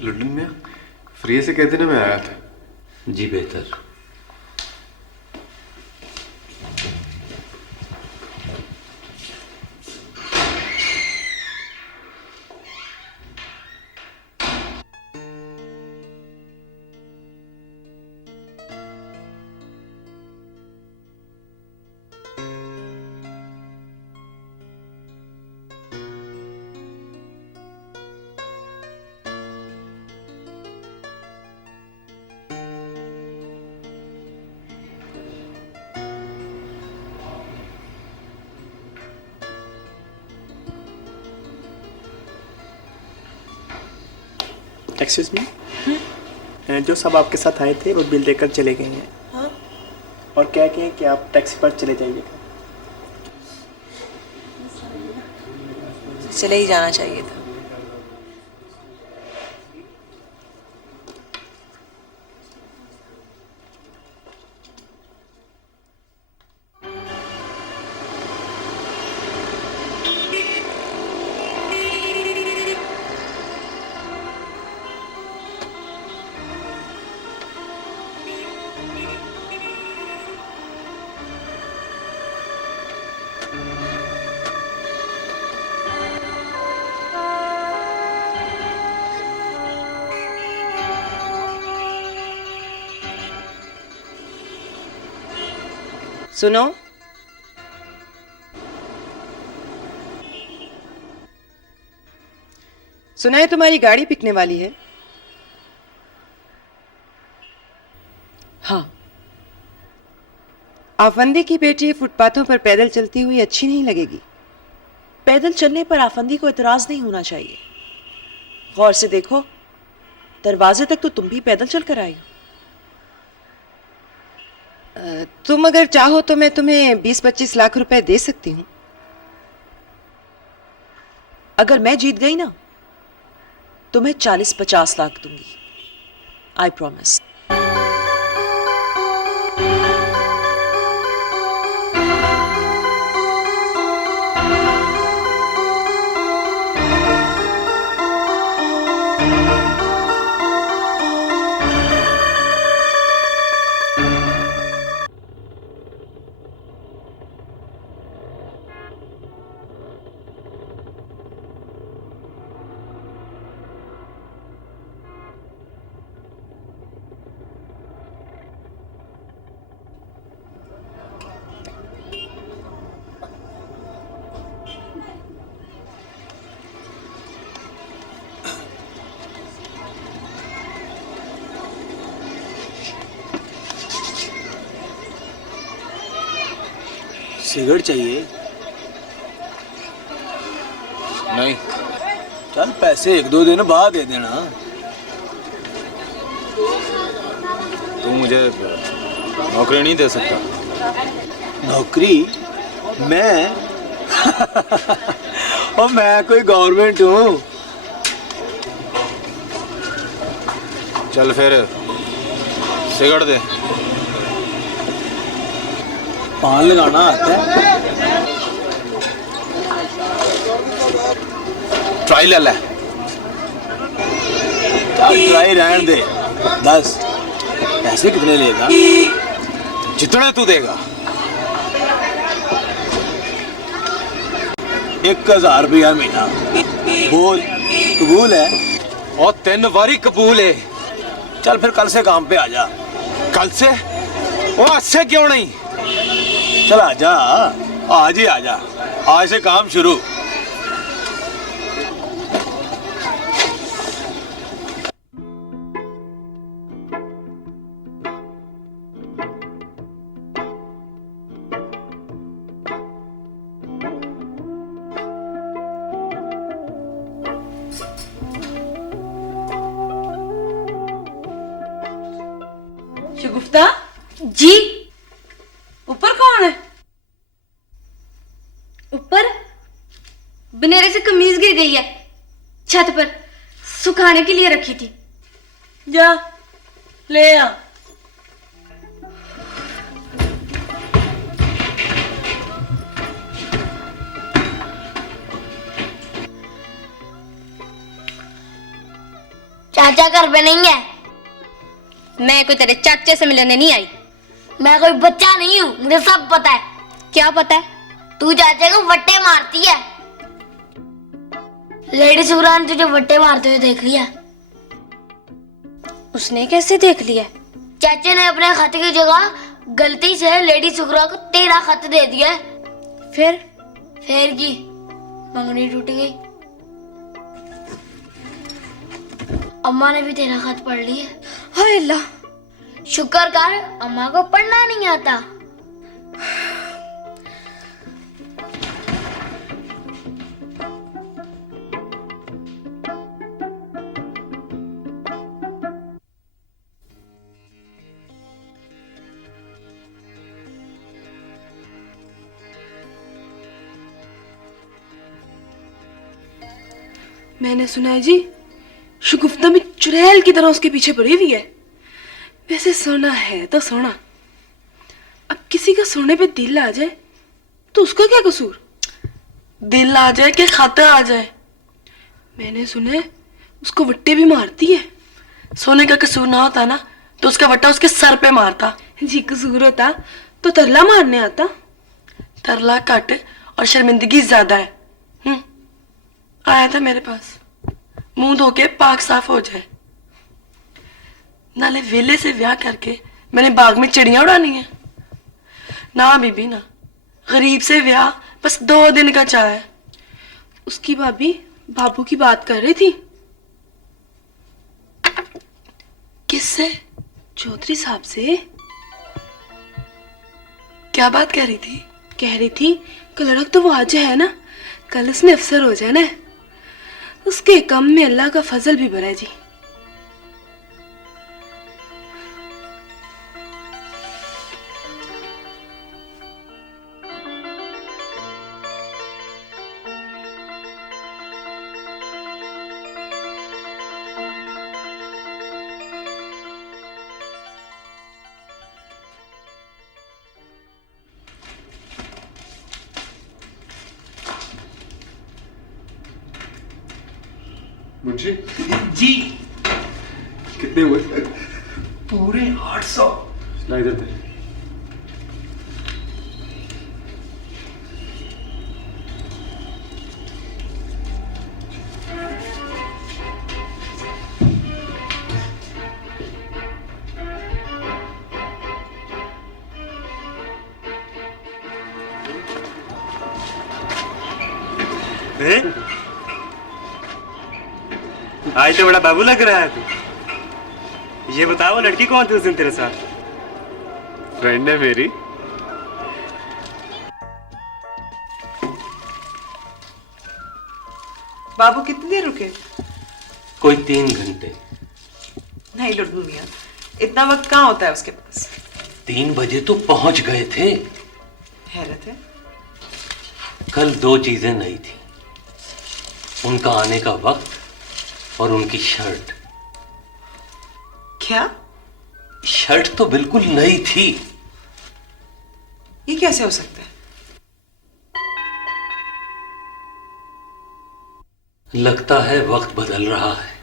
लुंडन में फ्री से कहते ना मैं आया था। जी बेहतर। एक्सक्यूज मी, जो सब आपके साथ आए थे वो बिल देकर चले गए हैं। हाँ? और कह के हैं कि आप टैक्सी पर चले जाइएगा। चले ही जाना चाहिए था। सुनो, सुना है तुम्हारी गाड़ी बिकने वाली है। हाँ, आफंदी की बेटी फुटपाथों पर पैदल चलती हुई अच्छी नहीं लगेगी। पैदल चलने पर आफंदी को इतराज नहीं होना चाहिए। गौर से देखो, दरवाजे तक तो तुम भी पैदल चलकर आई हो। तुम अगर चाहो तो मैं तुम्हें 20-25 लाख रुपए दे सकती हूँ। अगर मैं जीत गई ना, तुम्हें 40-50 लाख दूंगी। I promise. सिगरेट चाहिए? नहीं। चल पैसे 1-2 दिन बाद दे देना। तू मुझे नौकरी नहीं दे सकता। नौकरी? मैं? और मैं कोई गवर्नमेंट हूँ? चल फिर सिगरेट दे। पान लगाना आता है? ट्राई ले ले। ट्राई रहने दे। 10 पैसे कितने लेगा? जितने तू देगा। 1000 रुपया महीना। बोल, कबूल है? और 3 बारी कबूल है। चल फिर कल से काम पे आ जा। कल से? वो आज से क्यों नहीं? चल आजा, आज ही आजा। आज से काम शुरू। शगुफ्ता जी, ऊपर कौन है? ऊपर बनेरे से कमीज गिर गई है, छत पर सुखाने के लिए रखी थी। जा ले आ। चाचा घर पे नहीं है। मैं कोई तेरे चाचे से मिलने नहीं आई। मैं कोई बच्चा नहीं हूँ, मुझे सब पता है। क्या पता है? तू चाचे को वट्टे मारती है। लेडी सुगरा ने तुझे वट्टे मारते हुए देख लिया। उसने कैसे देख लिया? चाचे ने अपने खत की जगह गलती से लेडी सुगरा को तेरा खत दे दिया। फिर की मंगनी टूट गई। अम्मा ने भी तेरा खत पढ़ लिया। हाय अल्लाह, शुक्र कर अम्मा को पढ़ना नहीं आता। मैंने सुना है जी, शगुफ्ता भी चुड़ैल की तरह उसके पीछे पड़ी हुई है। वैसे सोना है तो सोना, अब किसी का सोने पे दिल आ जाए तो उसका क्या कसूर? दिल आ जाए कि खाता आ जाए, मैंने सुना है उसको वट्टे भी मारती है। सोने का कसूर ना होता ना तो उसका वट्टा उसके सर पे मारता। जी कसूर होता तो तरला मारने आता। तरला कट और शर्मिंदगी ज्यादा है। आया था मेरे पास, मुंह धो के पाक साफ हो जाए। नाले वेले से ब्याह करके मैंने बाग में चिड़ियां उड़ानी है ना बीबी ना। गरीब से ब्याह बस 2 दिन का चाह है। उसकी भाभी बाबू की बात कर रही थी। किससे? चौधरी साहब से। क्या बात कह रही थी? कह रही थी कल लड़क तो वो आज है ना, कल उसने अफसर हो जाना है। उसके कम में अल्लाह का फजल भी भरा है जी। मुंशी जी कितने हुए? पूरे 800। ला इधर दे। आज तो बड़ा बाबू लग रहा है तू। ये बताओ लड़की कौन थी उस दिन तेरे साथ? फ्रेंड है मेरी। बाबू कितनी देर रुके? कोई 3 घंटे। नहीं लड्डू मियां, इतना वक्त कहाँ होता है उसके पास? 3 बजे तो पहुंच गए थे। हैरत है। कल 2 चीजें नई थी, उनका आने का वक्त और उनकी शर्ट। क्या? शर्ट तो बिल्कुल नई थी। ये कैसे हो सकता है? लगता है वक्त बदल रहा है।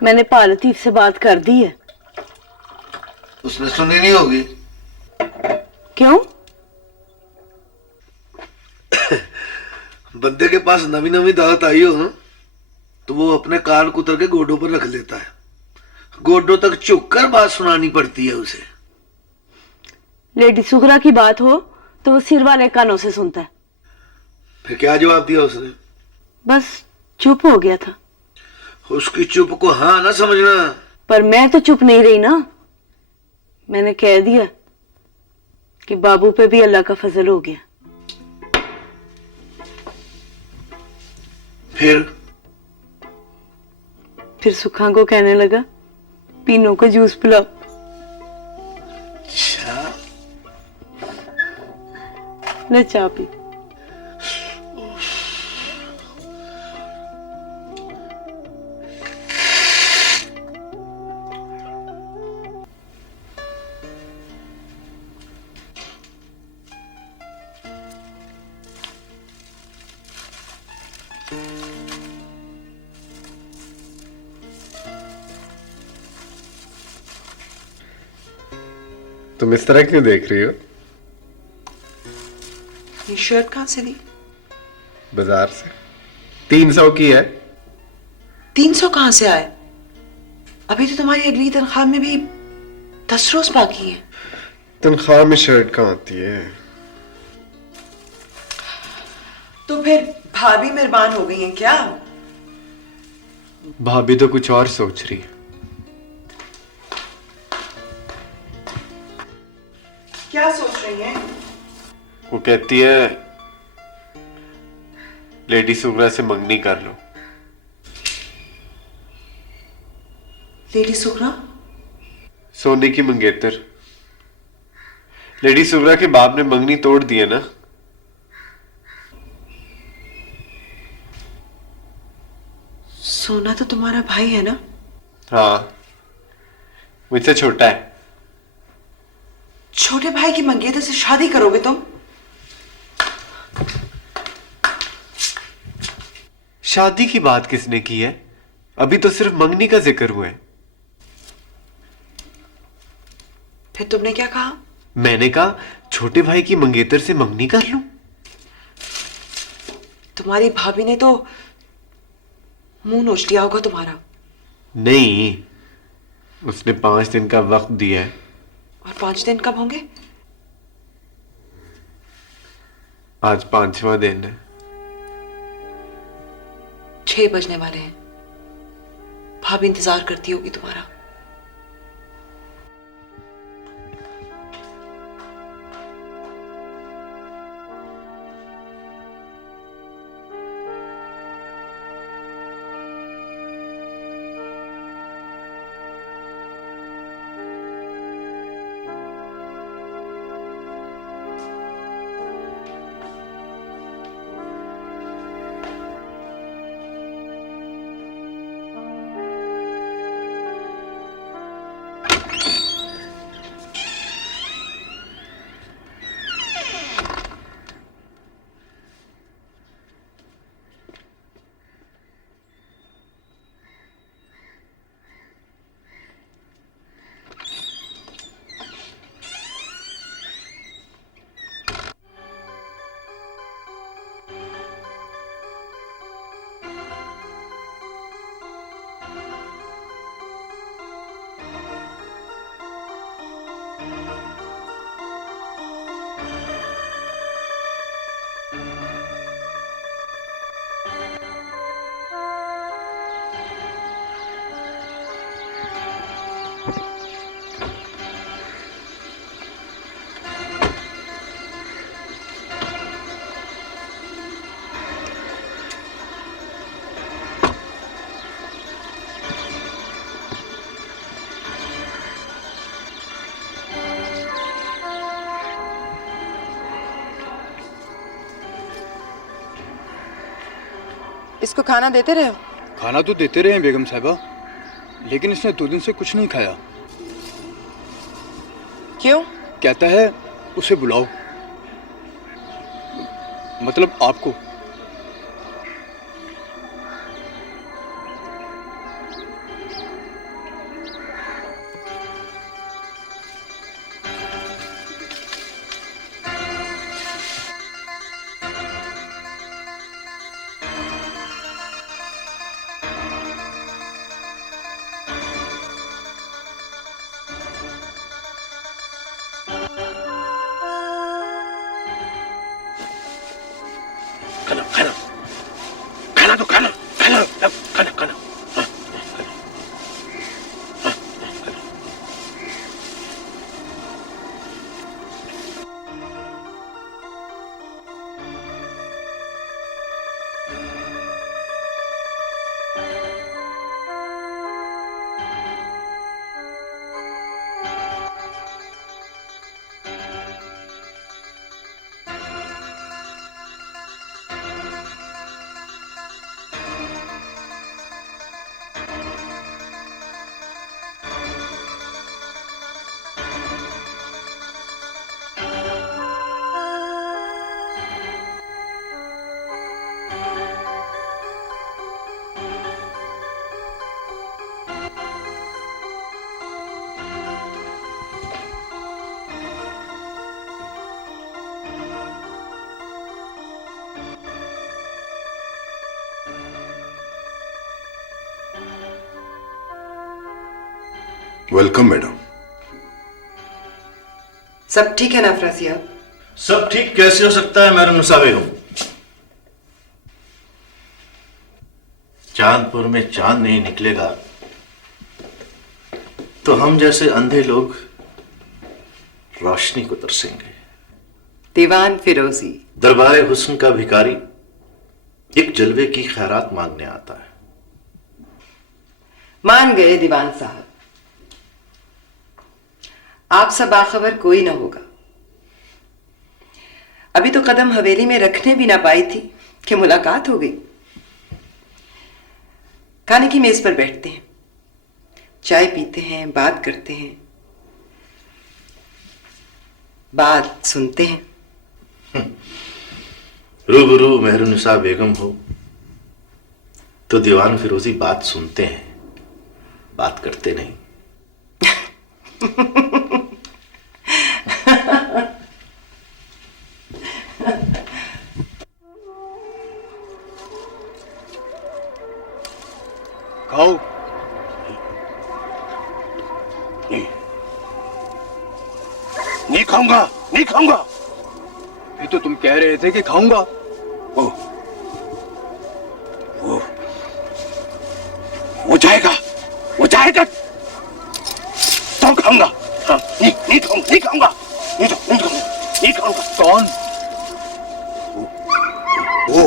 मैंने पालतीफ से बात कर दी है। उसने सुनी नहीं होगी। क्यों? बंदे के पास नवी नवी दावत आई हो तो वो अपने कान कुतर के गोडों पर रख लेता है। गोडों तक झुककर बात सुनानी पड़ती है उसे। लेडी सुगरा की बात हो तो वो सिर वाले कानों से सुनता है। फिर क्या जवाब दिया उसने? बस चुप हो गया था। उसकी चुप को हाँ ना समझना। पर मैं तो चुप नहीं रही ना, मैंने कह दिया कि बाबू पे भी अल्लाह का फजल हो गया। फिर सुखा को कहने लगा पीनो को जूस पिलाओ। ले चाय पी। तुम इस तरह क्यों देख रही हो? ये शर्ट कहाँ से ली? बाजार से। 300 की है। 300 कहाँ से आए? अभी तो तुम्हारी अगली तनख्वाह में भी 10 रोज बाकी है। तनख्वाह में शर्ट कहाँ आती है? तो फिर भाभी मेहरबान हो गई हैं क्या? भाभी तो कुछ और सोच रही है। क्या सोच रही हैं? वो कहती है लेडी सुगरा से मंगनी कर लो। लेडी सुगरा? सोने की मंगेतर। लेडी सुगरा के बाप ने मंगनी तोड़ दी है ना। सोना तो तुम्हारा भाई है ना? हाँ, मुझसे छोटा है। छोटे भाई की मंगेतर से शादी करोगे तुम? शादी की बात किसने की है? अभी तो सिर्फ मंगनी का जिक्र हुआ है। फिर तुमने क्या कहा? मैंने कहा छोटे भाई की मंगेतर से मंगनी कर लूं। तुम्हारी भाभी ने तो मुंह नोच लिया होगा तुम्हारा। नहीं, उसने 5 दिन का वक्त दिया है। और 5 दिन कब होंगे? आज 5वां दिन है। 6 बजने वाले हैं। भाभी इंतजार करती होगी तुम्हारा। इसको खाना देते रहे हो? खाना तो देते रहे हैं बेगम साहिबा, लेकिन इसने 2 दिन से कुछ नहीं खाया। क्यों? कहता है उसे बुलाओ, मतलब आपको। Welcome madam. सब ठीक है ना अफरासिया? सब ठीक कैसे हो सकता है मैडम नुसा बेगम? चांदपुर में चांद नहीं निकलेगा तो हम जैसे अंधे लोग रोशनी को तरसेंगे। दीवान फिरोजी दरबार हुस्न का भिखारी एक जलवे की खैरात मांगने आता है। मान गए दीवान साहब, आपसे बाखबर कोई ना होगा। अभी तो कदम हवेली में रखने भी ना पाई थी कि मुलाकात हो गई। खाने की मेज पर बैठते हैं, चाय पीते हैं, बात करते हैं, बात सुनते हैं। रूबरू मेहरुनिसा बेगम हो तो दीवान फिरोजी बात सुनते हैं, बात करते नहीं। खाओ। नहीं खाऊंगा, नहीं खाऊंगा। ये तो तुम कह रहे थे कि खाऊंगा। वो जाएगा, वो जाएगा तो खाऊंगा। हाँ, नहीं खाऊंगा, नहीं खाऊंगा, नहीं खाऊंगा, नहीं खाऊंगा। कौन? वो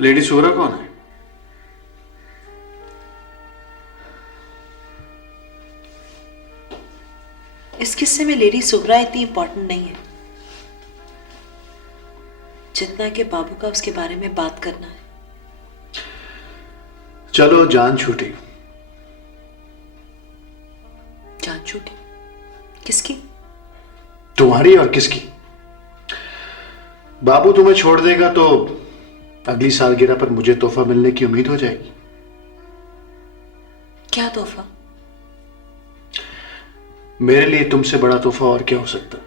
लेडी शुगरा कौन है? इस किस्से में लेडी सुगरा इतनी इंपॉर्टेंट नहीं है जितना कि बाबू का उसके बारे में बात करना है। चलो जान छूटी। जान छूटी? किसकी? तुम्हारी और किसकी? बाबू तुम्हें छोड़ देगा तो अगली सालगिरह पर मुझे तोहफा मिलने की उम्मीद हो जाएगी। क्या तोहफा? मेरे लिए तुमसे बड़ा तोहफा और क्या हो सकता?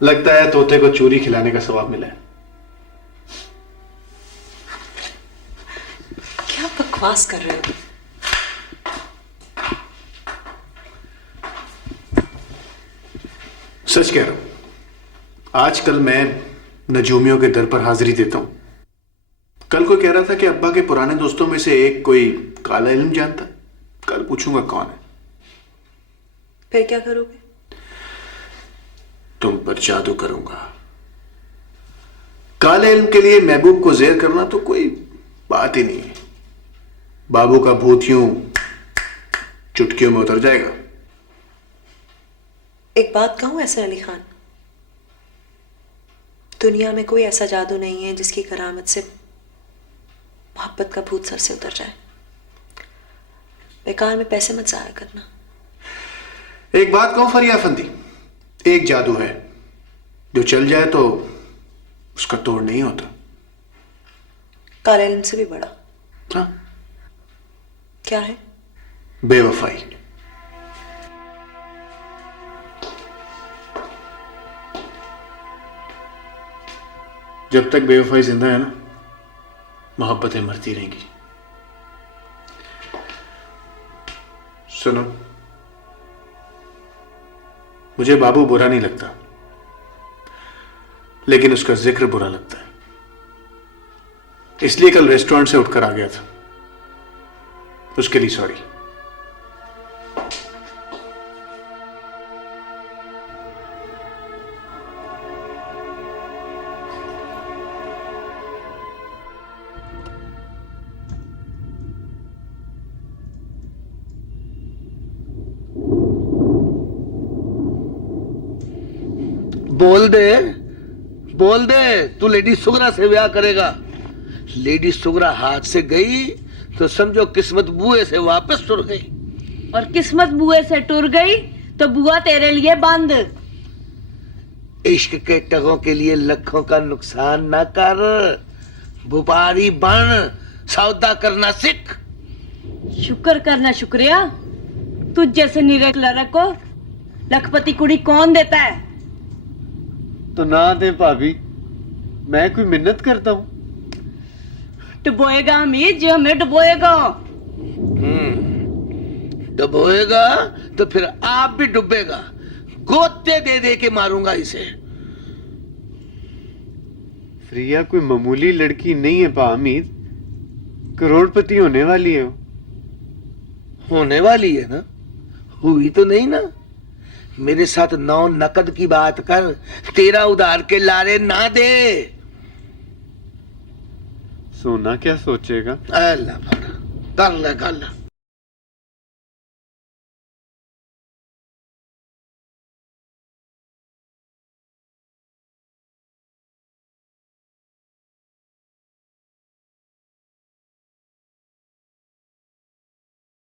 लगता है तोते को चूरी खिलाने का सवाब मिला है। क्या बकवास कर रहे हो? सच कह रहा हूं, आजकल मैं नजूमियों के दर पर हाजिरी देता हूं। कल को कह रहा था कि अब्बा के पुराने दोस्तों में से एक कोई काला इल्म जानता है। कल पूछूंगा कौन है। फिर क्या करोगे? तुम पर जादू करूंगा। काले इल्म के लिए महबूब को ज़ेर करना तो कोई बात ही नहीं है। बाबू का भूत यूं चुटकियों में उतर जाएगा। एक बात कहूं ऐसे अली खान, दुनिया में कोई ऐसा जादू नहीं है जिसकी करामत से मोहब्बत का भूत सर से उतर जाए। बेकार में पैसे मत जाया करना। एक बात कहूं फरिया फंदी, एक जादू है जो चल जाए तो उसका तोड़ नहीं होता। काले इल्म से भी बड़ा। हाँ, क्या है? बेवफाई। जब तक बेवफाई जिंदा है ना, मोहब्बतें मरती रहेंगी। सुनो, मुझे बाबू बुरा नहीं लगता, लेकिन उसका जिक्र बुरा लगता है। इसलिए कल रेस्टोरेंट से उठकर आ गया था। उसके लिए सॉरी। बोल दे तू लेडी सुगरा से ब्याह करेगा। लेडी सुगरा हाथ से गई तो समझो किस्मत बुए से वापस टुर गई। और किस्मत बुए से टूर गई तो बुआ तेरे लिए बंद। इश्क के टगों के लिए लाखों का नुकसान ना कर, व्यापारी बन, सौदा करना सीख। शुक्र करना शुक्रिया, तुझ जैसे निरख लड़क को लखपति कुड़ी कौन देता है? तो ना दे भाभी, मैं कोई मिन्नत करता हूँ? डुबोएगा अमीर जो हमें डुबोएगा। डुबोएगा तो फिर आप भी डुबेगा। गोते दे दे के मारूंगा इसे। फ्रिया कोई मामूली लड़की नहीं है पामीद, करोड़पति होने वाली है। होने वाली है ना, हुई तो नहीं ना। मेरे साथ 9 नकद की बात कर, तेरा उधार के लारे ना दे। सोना क्या सोचेगा? अल्लाह कर ले।